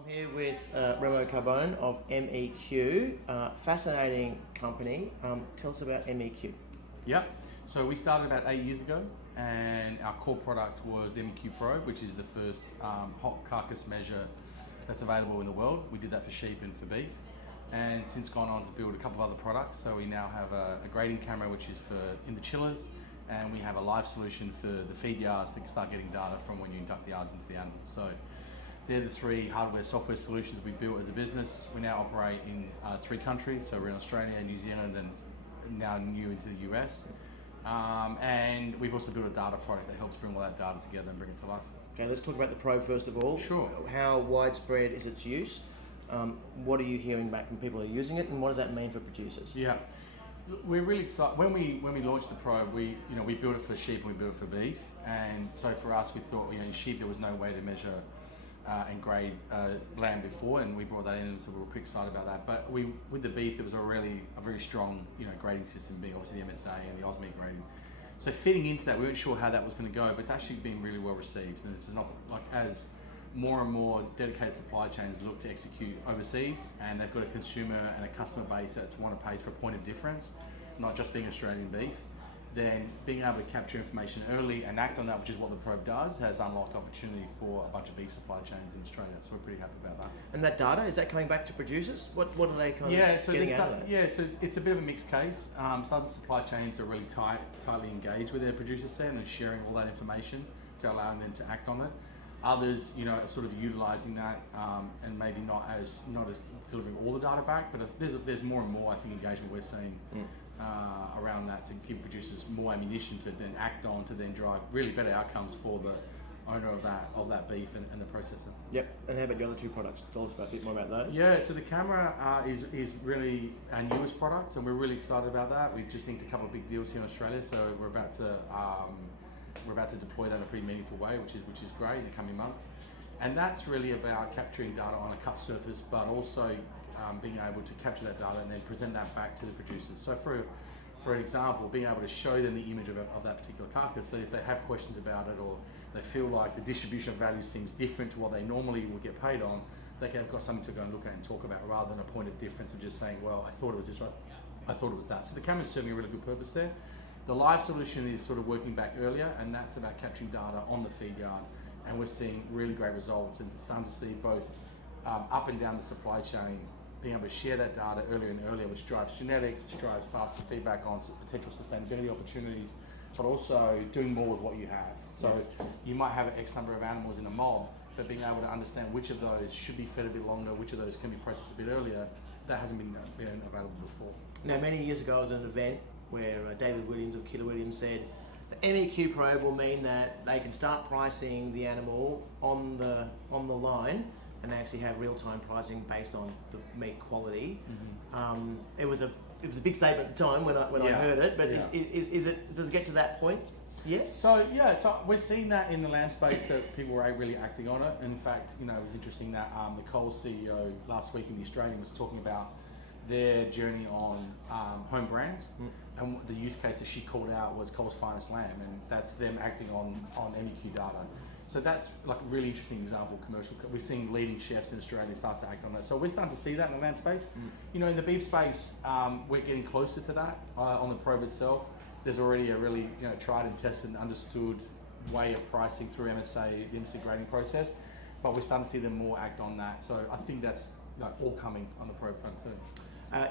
I'm here with Remo Carbone of MEQ, fascinating company. Tell us about MEQ. Yep. So we started about 8 years ago, and our core product was the MEQ Pro, which is the first hot carcass measure that's available in the world. We did that for sheep and for beef, and since gone on to build a couple of other products. So we now have a grading camera, which is for in the chillers, and we have a live solution for the feed yards to start getting data from when you induct the yards into the animals. So they're the three hardware software solutions we built as a business. We now operate in 3 countries, so we're in Australia, New Zealand, and now new into the US. And we've also built a data product that helps bring all that data together and bring it to life. Okay, let's talk about the Pro first of all. Sure. How widespread is its use? What are you hearing back from people who are using it, and what does that mean for producers? Yeah, we're really excited. When we launched the Pro, we built it for sheep and we built it for beef. And so for us, we thought, in sheep there was no way to measure and grade lamb before, and we brought that in, and so we were pretty excited about that. But with the beef, there was already a very strong grading system, being obviously the MSA and the OSME grading. So fitting into that, we weren't sure how that was going to go, but it's actually been really well received. And it's not like as more and more dedicated supply chains look to execute overseas, and they've got a consumer and a customer base that's want to pay for a point of difference, not just being Australian beef, then being able to capture information early and act on that, which is what the Probe does, has unlocked opportunity for a bunch of beef supply chains in Australia. So we're pretty happy about that. And that data, is that coming back to producers? What are they getting out of that? Yeah, it's a bit of a mixed case. Some supply chains are really tightly engaged with their producer set and sharing all that information to allow them to act on it. Others, are sort of utilising that and maybe not as delivering all the data back, but there's more and more, I think, engagement we're seeing around that to give producers more ammunition to then act on, to then drive really better outcomes for the owner of that beef and the processor. Yep. And how about the other 2 products? Tell us a bit more about those. Yeah, so the camera is really our newest product, and we're really excited about that. We've just inked a couple of big deals here in Australia, so we're about to deploy that in a pretty meaningful way, which is great in the coming months. And that's really about capturing data on a cut surface, but also being able to capture that data and then present that back to the producers. So for an example, being able to show them the image of that particular carcass, so if they have questions about it or they feel like the distribution of value seems different to what they normally would get paid on, they have got something to go and look at and talk about, rather than a point of difference of just saying, well, I thought it was this way, I thought it was that. So the camera's serving a really good purpose there. The live solution is sort of working back earlier, and that's about capturing data on the feed yard, and we're seeing really great results, and it's starting to see both up and down the supply chain being able to share that data earlier and earlier, which drives genetics, which drives faster feedback on potential sustainability opportunities, but also doing more with what you have. So you might have X number of animals in a mob, but being able to understand which of those should be fed a bit longer, which of those can be processed a bit earlier, that hasn't been available before. Now, many years ago I was at an event where David Williams or Killer Williams said the MEQ Probe will mean that they can start pricing the animal on the line, and they actually have real-time pricing based on the meat quality. Mm-hmm. It was a big statement at the time when I heard it, but does it get to that point yet? So we're seeing that in the lamb space, that people were really acting on it. In fact, it was interesting that the Coles CEO last week in the Australian was talking about their journey on home brands, and the use case that she called out was Coles Finest Lamb, and that's them acting on MEQ data. So that's like a really interesting example of commercial. We're seeing leading chefs in Australia start to act on that. So we're starting to see that in the lamb space. In the beef space, we're getting closer to that on the Probe itself. There's already a really tried and tested and understood way of pricing through the MSA grading process, but we're starting to see them more act on that. So I think that's all coming on the Probe front too.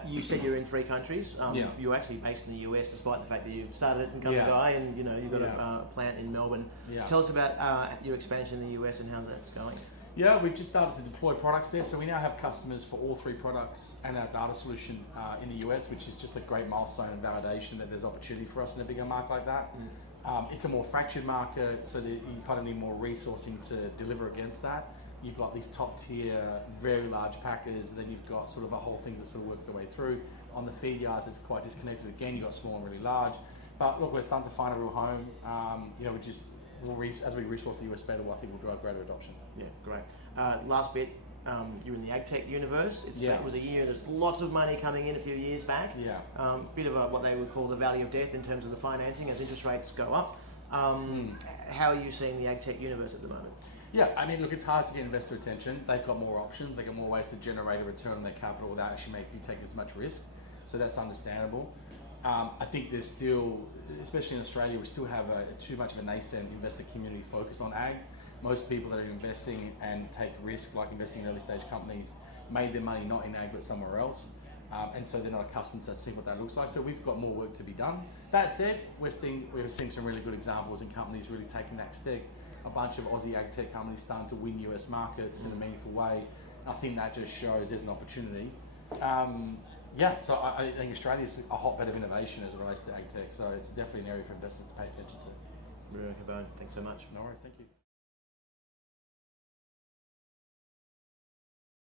You said you're in 3 countries. You're actually based in the US, despite the fact that you started it in Gunnegai, and you've got a plant in Melbourne. Yeah. Tell us about your expansion in the US and how that's going. Yeah, we've just started to deploy products there, so we now have customers for all 3 products and our data solution in the US, which is just a great milestone and validation that there's opportunity for us in a bigger market like that. It's a more fractured market, so that you kind of need more resourcing to deliver against that. You've got these top tier, very large packers, then you've got sort of a whole thing that sort of works their way through. On the feed yards, it's quite disconnected. Again, you've got small and really large. But look, we're starting to find a real home. As we resource the US better, I think we'll drive greater adoption. Yeah, great. Last bit, you're in the ag tech universe. It was a year, there's lots of money coming in a few years back. Bit of what they would call the valley of death in terms of the financing as interest rates go up. How are you seeing the ag tech universe at the moment? Yeah, I mean, look, it's hard to get investor attention. They've got more options. They've got more ways to generate a return on their capital without actually making you take as much risk. So that's understandable. I think there's still, especially in Australia, we still have too much of a nascent investor community focus on ag. Most people that are investing and take risk, like investing in early stage companies, made their money not in ag but somewhere else. And so they're not accustomed to seeing what that looks like. So we've got more work to be done. That said, we're seeing some really good examples in companies really taking that step. A bunch of Aussie ag tech companies starting to win US markets in a meaningful way. I think that just shows there's an opportunity. So I think Australia is a hotbed of innovation as it relates to ag tech. So it's definitely an area for investors to pay attention to. Remo Carbone, thanks so much. No worries, thank you.